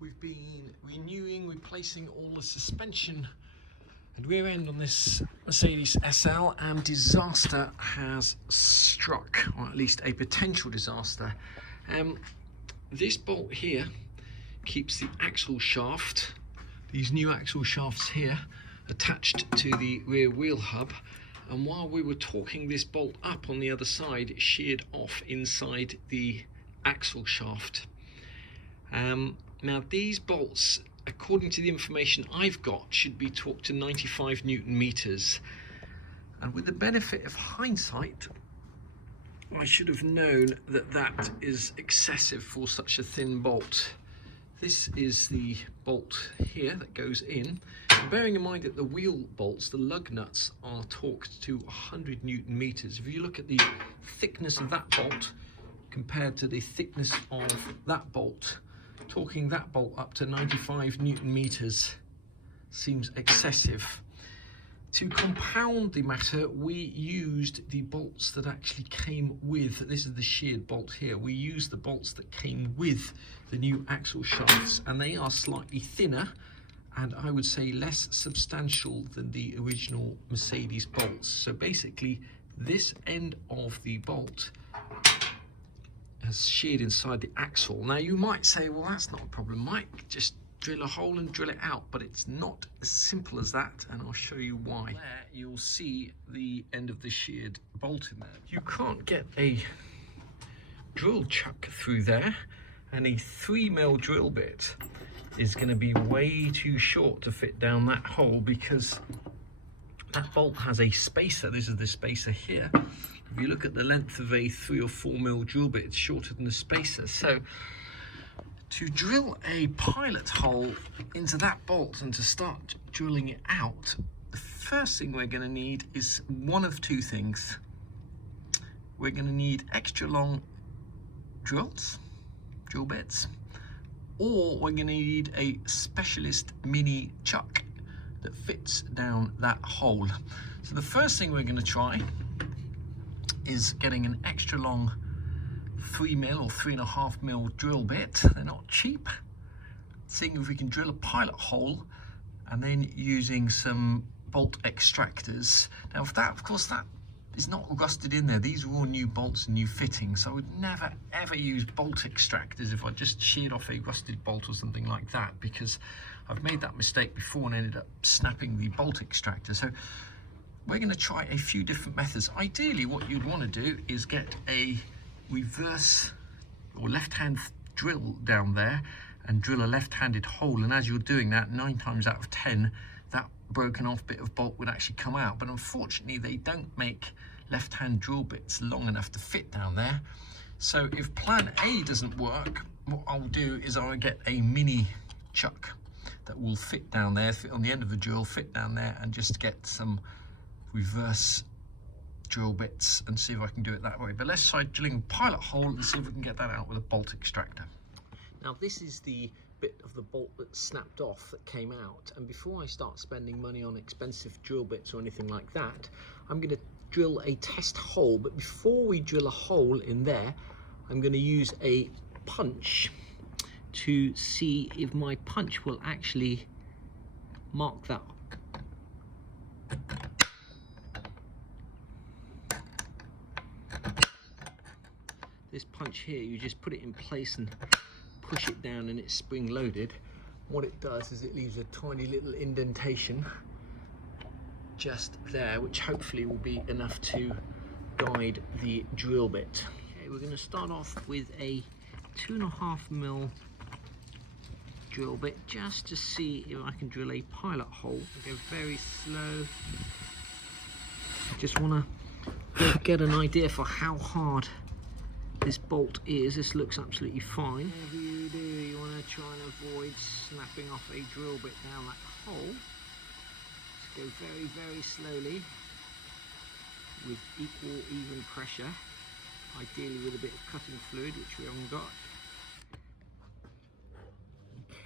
We've been renewing, replacing all the suspension and rear end on this Mercedes SL, and disaster has struck, or at least a potential disaster. This bolt here keeps the axle shaft, these new axle shafts here, attached to the rear wheel hub, and while we were torquing this bolt up on the other side, it sheared off inside the axle shaft. Now these bolts, according to the information I've got, should be torqued to 95 Newton meters, and with the benefit of hindsight, I should have known that that is excessive for such a thin bolt. This is the bolt here that goes in, and bearing in mind that the wheel bolts, the lug nuts, are torqued to 100 Newton meters. If you look at the thickness of that bolt compared to the thickness of that bolt, torquing that bolt up to 95 Newton meters seems excessive. To compound the matter, we used the bolts that actually came with, this is the sheared bolt here, we used the bolts that came with the new axle shafts, and they are slightly thinner and I would say less substantial than the original Mercedes bolts. So basically this end of the bolt has sheared inside the axle. Now you might say, well, that's not a problem, Mike, just drill a hole and drill it out, but it's not as simple as that, and I'll show you why. There you'll see the end of the sheared bolt in there. You can't get a drill chuck through there, and a 3mm drill bit is going to be way too short to fit down that hole, because that bolt has a spacer. This is the spacer here. If you look at the length of a 3 or 4mm drill bit, it's shorter than the spacer. So to drill a pilot hole into that bolt and to start drilling it out, the first thing we're going to need is one of two things. We're going to need extra long drill bits, or we're going to need a specialist mini chuck that fits down that hole. So the first thing we're going to try is getting an extra long 3mm or 3.5mm drill bit. They're not cheap. Seeing if we can drill a pilot hole, and then using some bolt extractors. Now if that, of course, that is not rusted in there. These are all new bolts and new fittings, so I would never ever use bolt extractors if I just sheared off a rusted bolt or something like that, because I've made that mistake before and ended up snapping the bolt extractor. So we're going to try a few different methods. Ideally what you'd want to do is get a reverse or left-hand drill down there and drill a left-handed hole, and as you're doing that, 9 times out of 10 that broken off bit of bolt would actually come out. But unfortunately they don't make left-hand drill bits long enough to fit down there. So if plan A doesn't work, what I'll do is I'll get a mini chuck that will fit down there, fit on the end of the drill, fit down there, and just get some reverse drill bits and see if I can do it that way. But let's try drilling a pilot hole and see if we can get that out with a bolt extractor. Now this is the bit of the bolt that snapped off that came out, and before I start spending money on expensive drill bits or anything like that, I'm going to drill a test hole. But before we drill a hole in there, I'm going to use a punch to see if my punch will actually mark that. This punch here, you just put it in place and push it down, and it's spring loaded. What it does is it leaves a tiny little indentation just there, which hopefully will be enough to guide the drill bit. Okay, we're going to start off with a 2.5mm drill bit just to see if I can drill a pilot hole. Go very slow. Just want to get an idea for how hard this bolt is. This looks absolutely fine. Whatever you do, you want to try and avoid snapping off a drill bit down that hole. Just go very, very slowly with equal, even pressure, ideally with a bit of cutting fluid, which we haven't got.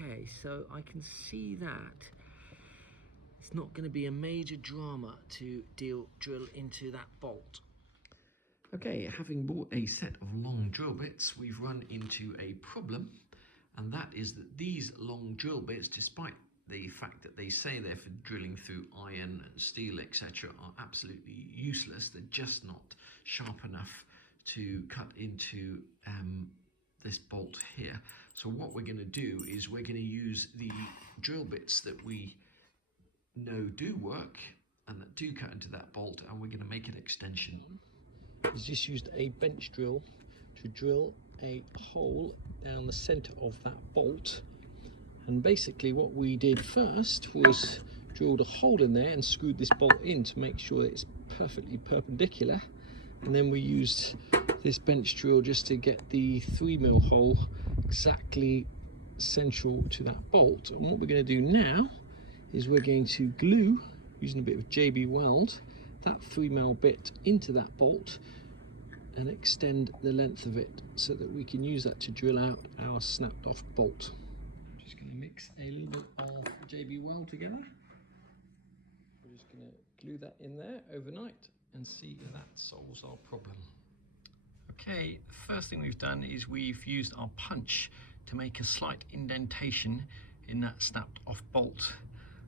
Okay, so I can see that it's not going to be a major drama to drill into that bolt. Okay, having bought a set of long drill bits, we've run into a problem, and that is that these long drill bits, despite the fact that they say they're for drilling through iron and steel, etc., are absolutely useless. They're just not sharp enough to cut into this bolt here. So what we're going to do is we're going to use the drill bits that we know do work and that do cut into that bolt, and we're going to make an extension. I've just used a bench drill to drill a hole down the center of that bolt, and basically what we did first was drilled a hole in there and screwed this bolt in to make sure it's perfectly perpendicular, and then we used this bench drill just to get the 3mm hole exactly central to that bolt. And what we're going to do now is we're going to glue, using a bit of JB Weld, that 3mm bit into that bolt and extend the length of it so that we can use that to drill out our snapped off bolt. I'm just going to mix a little bit of JB Weld together. We're just going to glue that in there overnight and see if that solves our problem. Okay, the first thing we've done is we've used our punch to make a slight indentation in that snapped off bolt.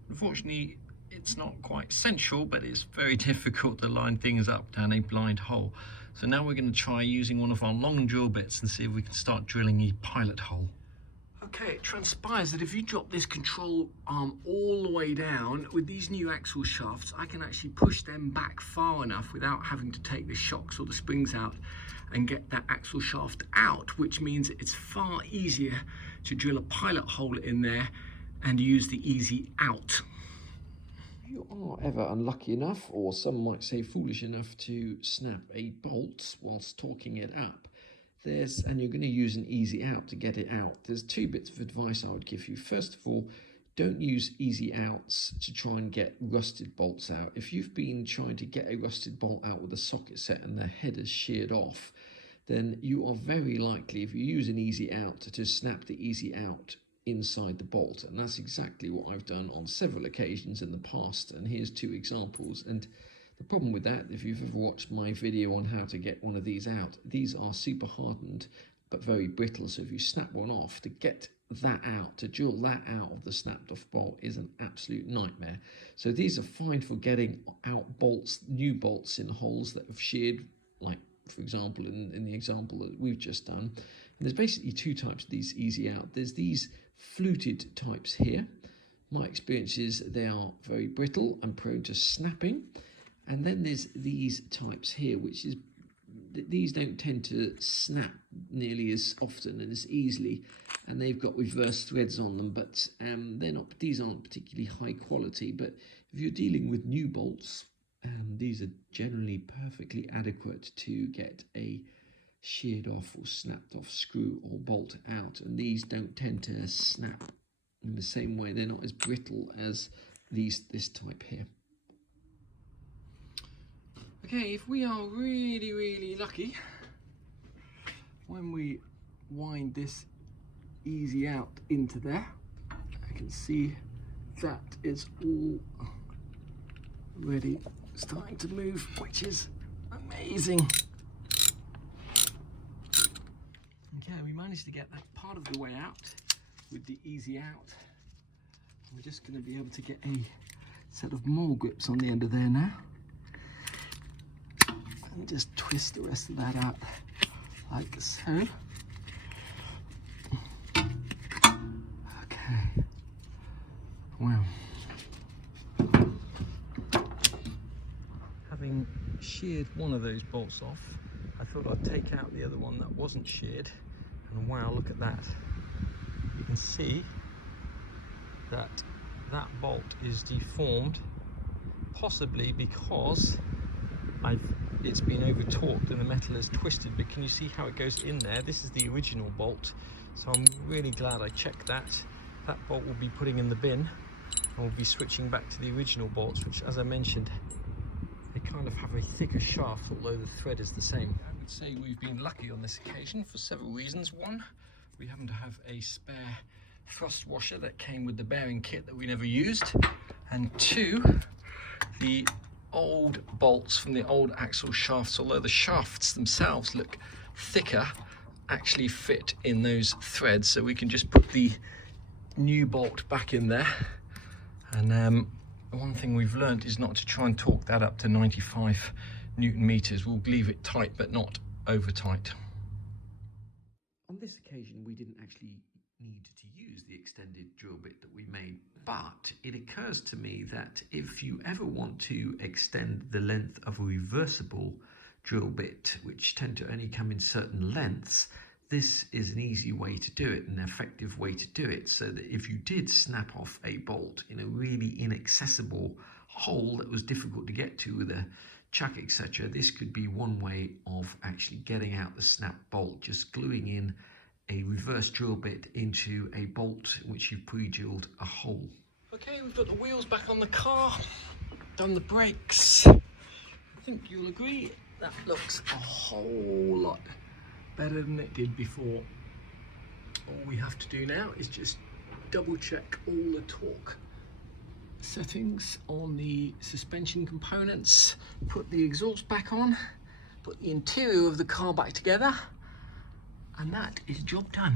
Unfortunately, it's not quite central, but it's very difficult to line things up down a blind hole. So now we're going to try using one of our long drill bits and see if we can start drilling a pilot hole. Okay, it transpires that if you drop this control arm all the way down with these new axle shafts, I can actually push them back far enough without having to take the shocks or the springs out and get that axle shaft out, which means it's far easier to drill a pilot hole in there and use the easy out. If you are ever unlucky enough, or some might say foolish enough, to snap a bolt whilst torquing it up, and you're going to use an easy out to get it out, there's two bits of advice I would give you. First of all, don't use easy outs to try and get rusted bolts out. If you've been trying to get a rusted bolt out with a socket set and the head is sheared off, then you are very likely, if you use an easy out, to snap the easy out inside the bolt. And that's exactly what I've done on several occasions in the past, and here's two examples. And the problem with that, if you've ever watched my video on how to get one of these out, these are super hardened but very brittle, so if you snap one off, to get that out, to drill that out of the snapped off bolt, is an absolute nightmare. So these are fine for getting out bolts, new bolts in holes that have sheared, like for example in the example that we've just done. And there's basically two types of these easy out. There's these fluted types here. My experience is they are very brittle and prone to snapping. And then there's these types here, which is, these don't tend to snap nearly as often and as easily, and they've got reverse threads on them, but these aren't particularly high quality. But if you're dealing with new bolts, these are generally perfectly adequate to get a sheared off or snapped off screw or bolt out, and these don't tend to snap in the same way. They're not as brittle as this type here. Okay, if we are really, really lucky, when we wind this easy out into there, I can see that it's all already starting to move, which is amazing. Okay, we managed to get that part of the way out with the easy out. We're just going to be able to get a set of mole grips on the end of there now. And just twist the rest of that out like so. Okay. Wow. Having sheared one of those bolts off, I thought I'd take out the other one that wasn't sheared, and wow, look at that. You can see that that bolt is deformed, possibly because it's been over torqued and the metal is twisted. But can you see how it goes in there? This is the original bolt, so I'm really glad I checked that. That bolt will be putting in the bin, and we'll be switching back to the original bolts, which, as I mentioned, they kind of have a thicker shaft, although the thread is the same. I would say we've been lucky on this occasion for several reasons. One, we happen to have a spare thrust washer that came with the bearing kit that we never used, and two, the old bolts from the old axle shafts, although the shafts themselves look thicker, actually fit in those threads, so we can just put the new bolt back in there. And one thing we've learned is not to try and torque that up to 95 Newton meters. We'll leave it tight, but not over tight. On this occasion, we didn't actually need to use the extended drill bit that we made, but it occurs to me that if you ever want to extend the length of a reversible drill bit, which tend to only come in certain lengths, this is an easy way to do it, an effective way to do it, so that if you did snap off a bolt in a really inaccessible hole that was difficult to get to with a chuck, etc., this could be one way of actually getting out the snap bolt, just gluing in a reverse drill bit into a bolt in which you've pre-drilled a hole. Okay, we've got the wheels back on the car, done the brakes. I think you'll agree that looks a whole lot better than it did before. All we have to do now is just double check all the torque settings on the suspension components, put the exhaust back on, put the interior of the car back together, and that is job done.